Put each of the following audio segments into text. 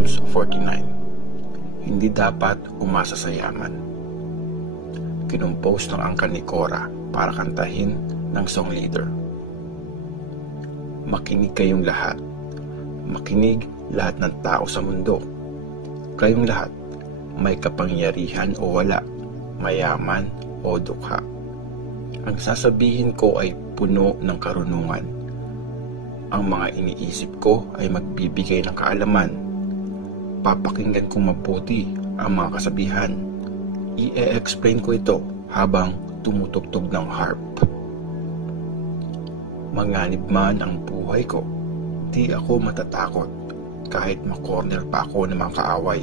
Psalms 49. Hindi dapat umasa sa yaman. Kinumpose ng angkan ni Korah para kantahin ng song leader. Makinig kayong lahat. Makinig lahat ng tao sa mundo. Kayong lahat, may kapangyarihan o wala, mayaman o dukha. Ang sasabihin ko ay puno ng karunungan. Ang mga iniisip ko ay magbibigay ng kaalaman. Papakinggan kong mabuti ang mga kasabihan. I-explain ko ito habang tumutugtog ng harp. Manganib man ang buhay ko, di ako matatakot kahit makorner pa ako ng mga kaaway.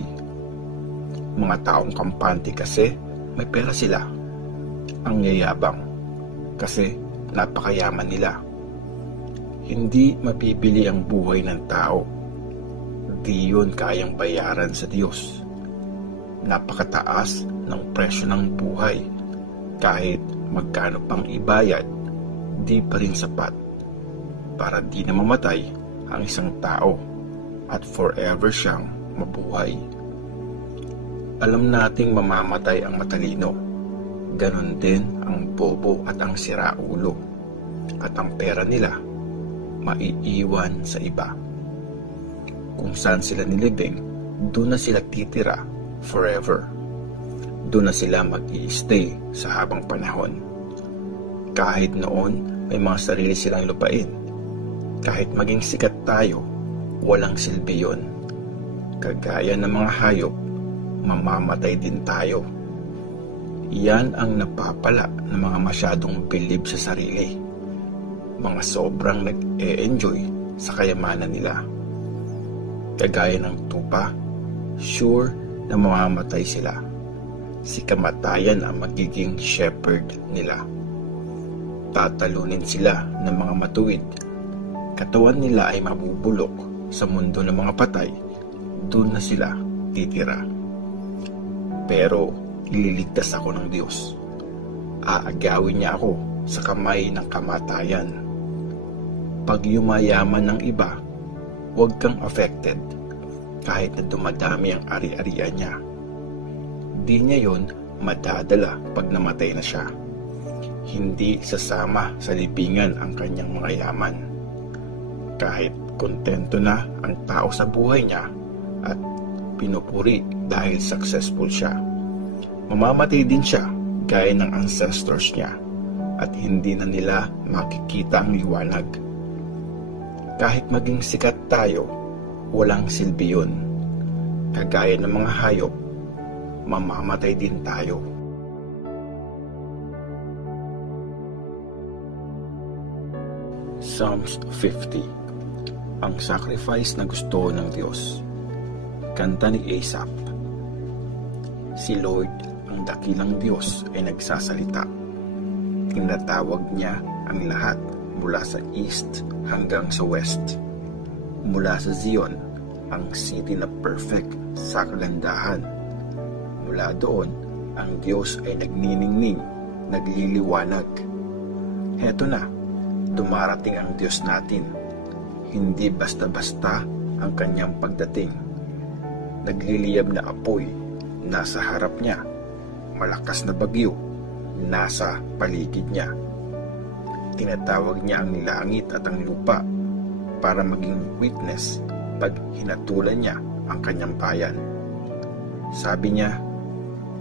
Mga taong kampante kasi may pera sila. Ang yayabang kasi napakayaman nila. Hindi mabibili ang buhay ng tao. Di yun kayang bayaran sa Diyos. Napakataas ng presyo ng buhay. Kahit magkano pang ibayad, di pa rin sapat para di na mamatay ang isang tao at forever siyang mabuhay. Alam nating mamamatay ang matalino. Ganon din ang bobo at ang siraulo. At ang pera nila, maiiwan sa iba. Kung saan sila nilibing, doon na sila titira forever. Doon na sila mag-i-stay sa habang panahon. Kahit noon, may mga sarili silang lupain. Kahit maging sikat tayo, walang silbi yun. Kagaya ng mga hayop, mamamatay din tayo. Yan ang napapala ng mga masyadong bilib sa sarili. Mga sobrang nag-e-enjoy sa kayamanan nila. Kagaya ng tupa, sure na mamamatay sila. Si kamatayan ang magiging shepherd nila. Tatalunin sila ng mga matuwid. Katawan nila ay mabubulok sa mundo ng mga patay. Doon na sila titira. Pero ililigtas ako ng Diyos. Aagawin niya ako sa kamay ng kamatayan. Pag yumayaman ng iba, huwag kang affected kahit na dumadami ang ari-arian niya. Di niya yon madadala pag namatay na siya. Hindi sasama sa libingan ang kanyang mga yaman. Kahit kontento na ang tao sa buhay niya at pinupuri dahil successful siya. Mamamatay din siya gaya ng ancestors niya at hindi na nila makikita ang liwanag. Kahit maging sikat tayo, walang silbi yun. Kagaya ng mga hayop, mamamatay din tayo. Psalms 50. Ang sacrifice na gusto ng Diyos. Kanta ni Asaph. Si Lord, ang dakilang Diyos, ay nagsasalita. Tinatawag niya ang lahat mula sa east hanggang sa west. Mula sa Zion, ang city na perfect sa kagandahan. Mula doon, ang Diyos ay nagniningning, nagliliwanag. Heto na, dumarating ang Diyos natin. Hindi basta-basta ang kanyang pagdating. Nagliliyab na apoy, nasa harap niya. Malakas na bagyo, nasa paligid niya. Tinatawag niya ang langit at ang lupa para maging witness pag hinatulan niya ang kanyang bayan. Sabi niya,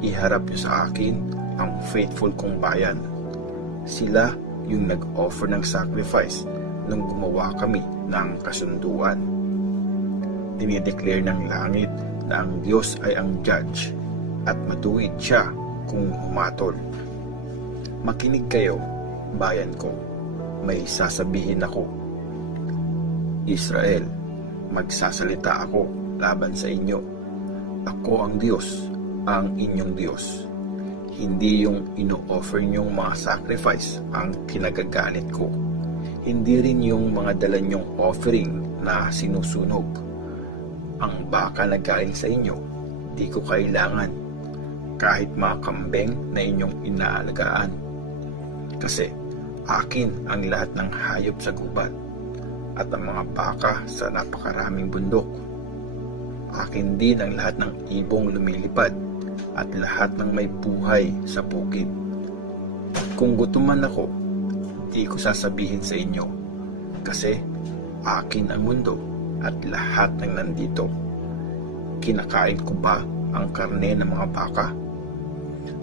iharap niyo sa akin ang faithful kong bayan. Sila yung nag-offer ng sacrifice nung gumawa kami ng kasunduan. Dinideclare ng langit na ang Diyos ay ang judge at matuwid siya kung humatol. Makinig kayo, bayan ko, may sasabihin ako. Israel, magsasalita ako laban sa inyo. Ako ang Diyos, ang inyong Diyos. Hindi yung ino-offer niyong mga sacrifice ang kinagagalit ko. Hindi rin yung mga dala niyong offering na sinusunog. Ang baka na galing sa inyo, di ko kailangan. Kahit mga kambing na inyong inaalagaan. Kasi akin ang lahat ng hayop sa gubat at ang mga baka sa napakaraming bundok. Akin din ang lahat ng ibong lumilipad at lahat ng may buhay sa bukid. Kung gutom man ako, di ko sasabihin sa inyo, kasi akin ang mundo at lahat ng nandito. Kinakain ko ba ang karne ng mga baka?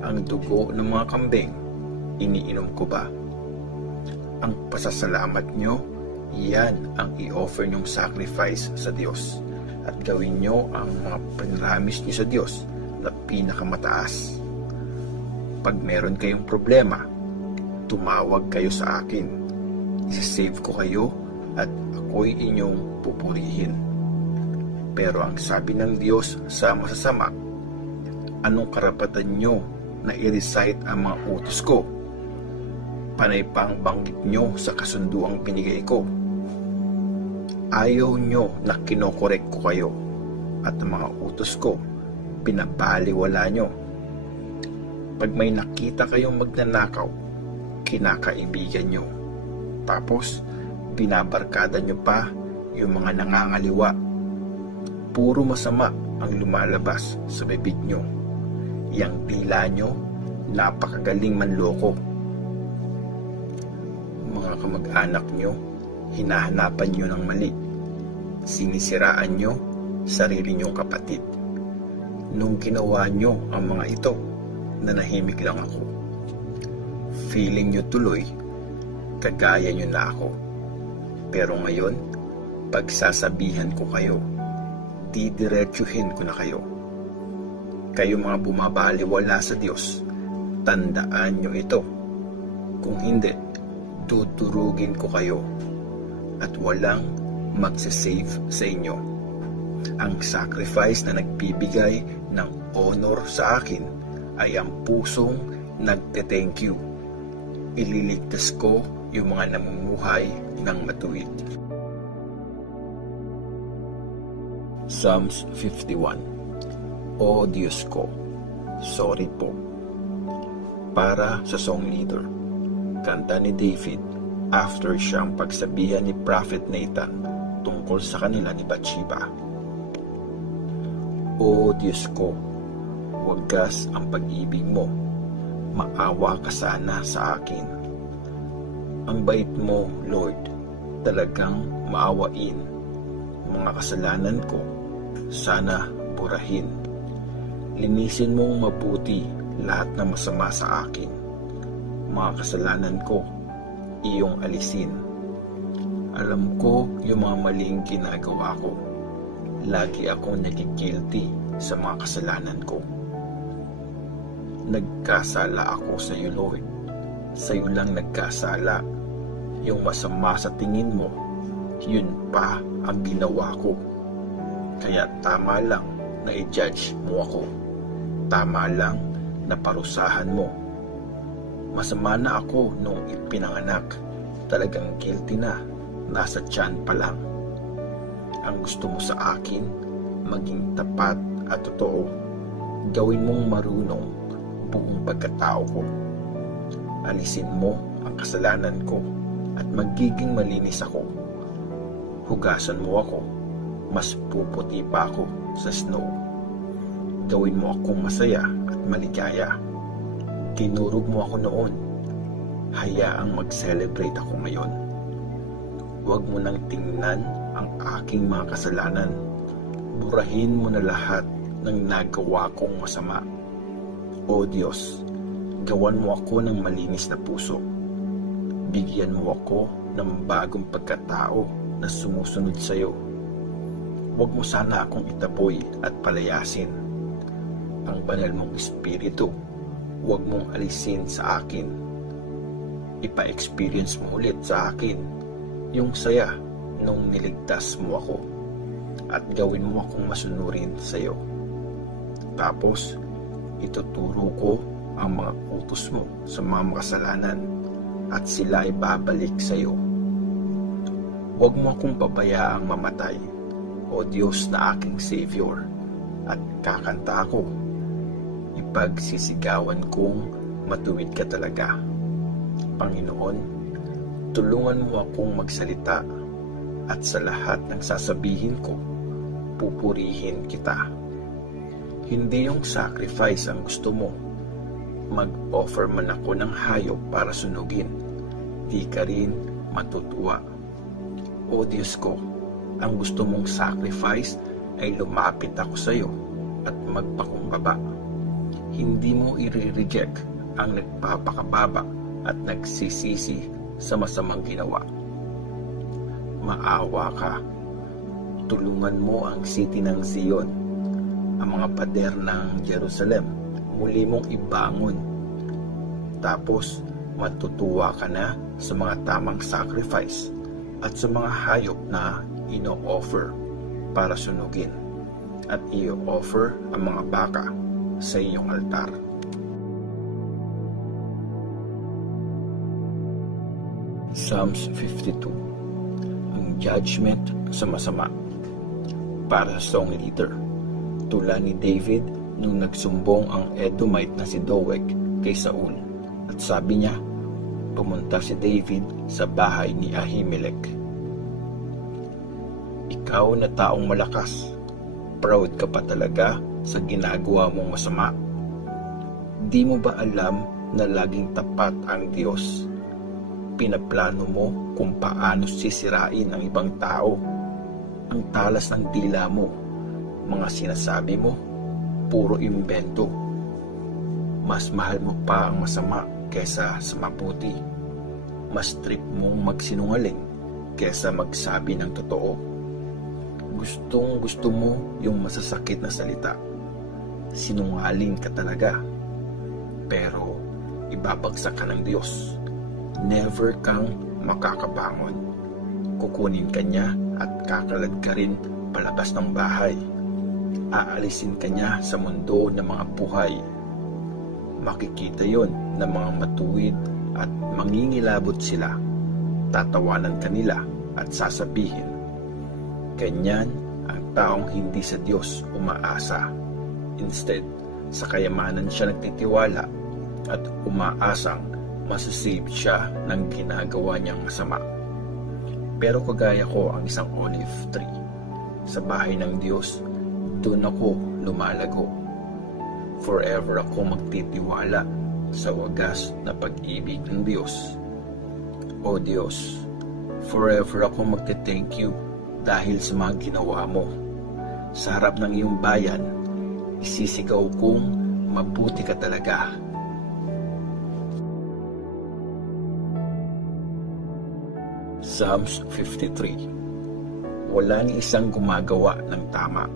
Ang dugo ng mga kambing, iniinom ko ba? Ang pasasalamat nyo, yan ang i-offer nyong sacrifice sa Diyos. At gawin nyo ang mga pinramis nyo sa Diyos na pinakamataas. Pag meron kayong problema, tumawag kayo sa akin. Isasave ko kayo at ako'y inyong pupurihin. Pero ang sabi ng Diyos sa masasama, anong karapatan nyo na i-recite ang mga utos ko? Panay pang banggit nyo sa kasunduang binigay ko. Ayaw nyo na kinokorek ko kayo at ang mga utos ko pinabaliwala nyo. Pag may nakita kayong magnanakaw, kinakaibigan nyo. Tapos, binabarkada nyo pa yung mga nangangaliwa. Puro masama ang lumalabas sa bibig nyo. Yang dila nyo, napakagaling manloko. Mga kamag-anak nyo, hinahanapan nyo ng mali. Sinisiraan nyo sarili nyong kapatid. Nung ginawa nyo ang mga ito, nanahimik lang ako. Feeling nyo tuloy, kagaya nyo na ako. Pero ngayon, pagsasabihan ko kayo, didiretsuhin ko na kayo. Kayo mga bumabaliwala sa Diyos, tandaan nyo ito. Kung hindi, tuturugin ko kayo at walang magsasave sa inyo. Ang sacrifice na nagbibigay ng honor sa akin ay ang pusong nagte-thank you. Ililigtas ko yung mga namumuhay ng matuwid. Psalms 51. O Diyos ko, sorry po. Para sa song leader, kanta ni David after siyang pagsabihan ni Prophet Nathan tungkol sa kanila ni Bathsheba. O Diyos ko, wagas ang pag-ibig mo, maawa ka sana sa akin. Ang bait mo, Lord, talagang maawain. Mga kasalanan ko, sana burahin. Linisin mong mabuti lahat ng masama sa akin. Mga kasalanan ko, iyong alisin. Alam ko yung mga maling ginagawa ko. Lagi akong nagigilty sa mga kasalanan ko. Nagkasala ako sa iyo, Lord. Sa iyo lang nagkasala. Yung masama sa tingin mo, yun pa ang ginawa ko. Kaya tama lang na i-judge mo ako. Tama lang na parusahan mo. Masama na ako nung ipinanganak. Talagang guilty na. Nasa tiyan pa lang. Ang gusto mo sa akin, maging tapat at totoo. Gawin mong marunong buong pagkatao ko. Alisin mo ang kasalanan ko at magiging malinis ako. Hugasan mo ako, mas puputi pa ako sa snow. Gawin mo akong masaya at maligaya. Tinurog mo ako noon, hayaang mag-celebrate ako ngayon. Huwag mo nang tingnan ang aking mga kasalanan. Burahin mo na lahat ng nagawa kong masama. O Diyos, gawan mo ako ng malinis na puso. Bigyan mo ako ng bagong pagkatao na sumusunod sa iyo. Huwag mo sana akong itaboy at palayasin. Ang banal mong espiritu, huwag mong alisin sa akin. Ipa-experience mo ulit sa akin yung saya nung niligtas mo ako at gawin mo akong masunurin sa iyo. Tapos, ituturo ko ang mga utos mo sa mga makasalanan at sila ay babalik sa iyo. Huwag mo akong pabayaang mamatay, O Diyos na aking Savior, at kakanta ako. Ipagsisigawan kong matuwid ka talaga. Panginoon, tulungan mo akong magsalita at sa lahat ng sasabihin ko, pupurihin kita. Hindi yung sacrifice ang gusto mo. Mag-offer man ako ng hayop para sunugin, di ka rin matutuwa. O Diyos ko, ang gusto mong sacrifice ay lumapit ako sa iyo at magpakumbaba. Hindi mo i-reject ang nagpapakababa at nagsisisi sa masamang ginawa. Maawa ka. Tulungan mo ang city ng Zion, ang mga pader ng Jerusalem, muli mong ibangon. Tapos matutuwa ka na sa mga tamang sacrifice at sa mga hayop na ino-offer para sunugin, at i-offer ang mga baka sa iyong altar. Psalms 52. Ang judgment sa masama. Para sa songwriter, tula ni David nung nagsumbong ang Edomite na si Doeg kay Saul, at sabi niya, pumunta si David sa bahay ni Ahimelech. Ikaw na taong malakas, proud ka pa talaga sa ginagawa mong masama? Di mo ba alam na laging tapat ang Diyos? Pinaplano mo kung paano sisirain ang ibang tao. Ang talas ng dila mo, mga sinasabi mo, puro imbento. Mas mahal mo pa ang masama kesa sa mabuti. Mas trip mong magsinungaling kesa magsabi ng totoo. Gustong gusto mo yung masasakit na salita. Sinungaling ka talaga. Pero ibabagsak ka ng Diyos. Never kang makakabangon. Kukunin ka niya at kakalad ka rin palabas ng bahay. Aalisin ka niya sa mundo ng mga buhay. Makikita yon ng mga matuwid at mangingilabot sila. Tatawanan ka nila at sasabihin, ganyan ang taong hindi sa Diyos umaasa. Instead, sa kayamanan siya nagtitiwala at umaasang masasave siya ng ginagawa niyang masama. Pero kagaya ko ang isang olive tree. Sa bahay ng Diyos, doon ako lumalago. Forever ako magtitiwala sa wagas na pag-ibig ng Diyos. O Diyos, forever ako magte-thank you dahil sa mga ginawa mo. Sa harap ng iyong bayan, isisigaw kong mabuti ka talaga. Psalms 53. Wala ni isang gumagawa ng tama.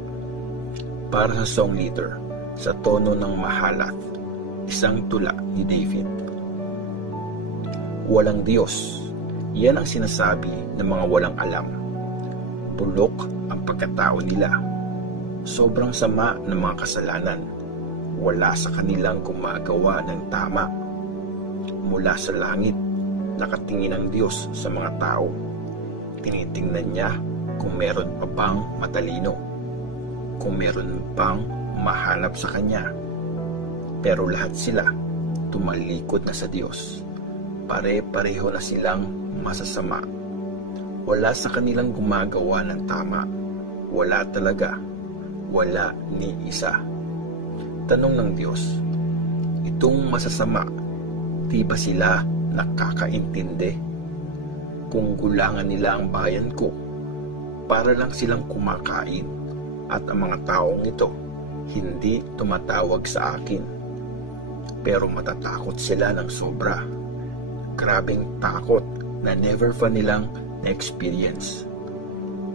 Para sa songwriter, sa tono ng Mahalath, isang tula ni David. Walang Diyos, yan ang sinasabi ng mga walang alam. Bulok ang pagkatao nila. Sobrang sama ng mga kasalanan. Wala sa kanilang gumagawa ng tama. Mula sa langit, nakatingin ang Diyos sa mga tao. Tinitingnan niya kung meron pa bang matalino, kung meron bang mahanap sa Kanya. Pero lahat sila tumalikod na sa Diyos. Pare-pareho na silang masasama. Wala sa kanilang gumagawa ng tama. Wala talaga. Wala ni isa. Tanong ng Diyos, itong masasama, di ba sila nakakaintindi? Kung gulangan nila ang bayan ko, para lang silang kumakain, at ang mga taong ito hindi tumatawag sa akin. Pero matatakot sila ng sobra. Grabeng takot na never pa nilang na-experience.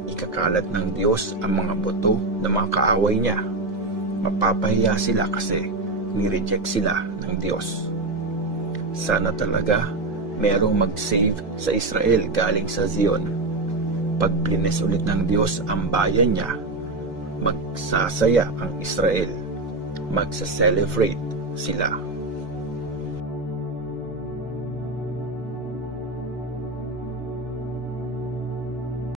Ikakalat ng Diyos ang mga buto ng mga kaaway niya. Mapapahiya sila kasi nireject sila ng Diyos. Sana talaga merong mag-save sa Israel galing sa Zion. Pag blines ulit ng Diyos ang bayan niya, magsasaya ang Israel. Magsa-celebrate sila.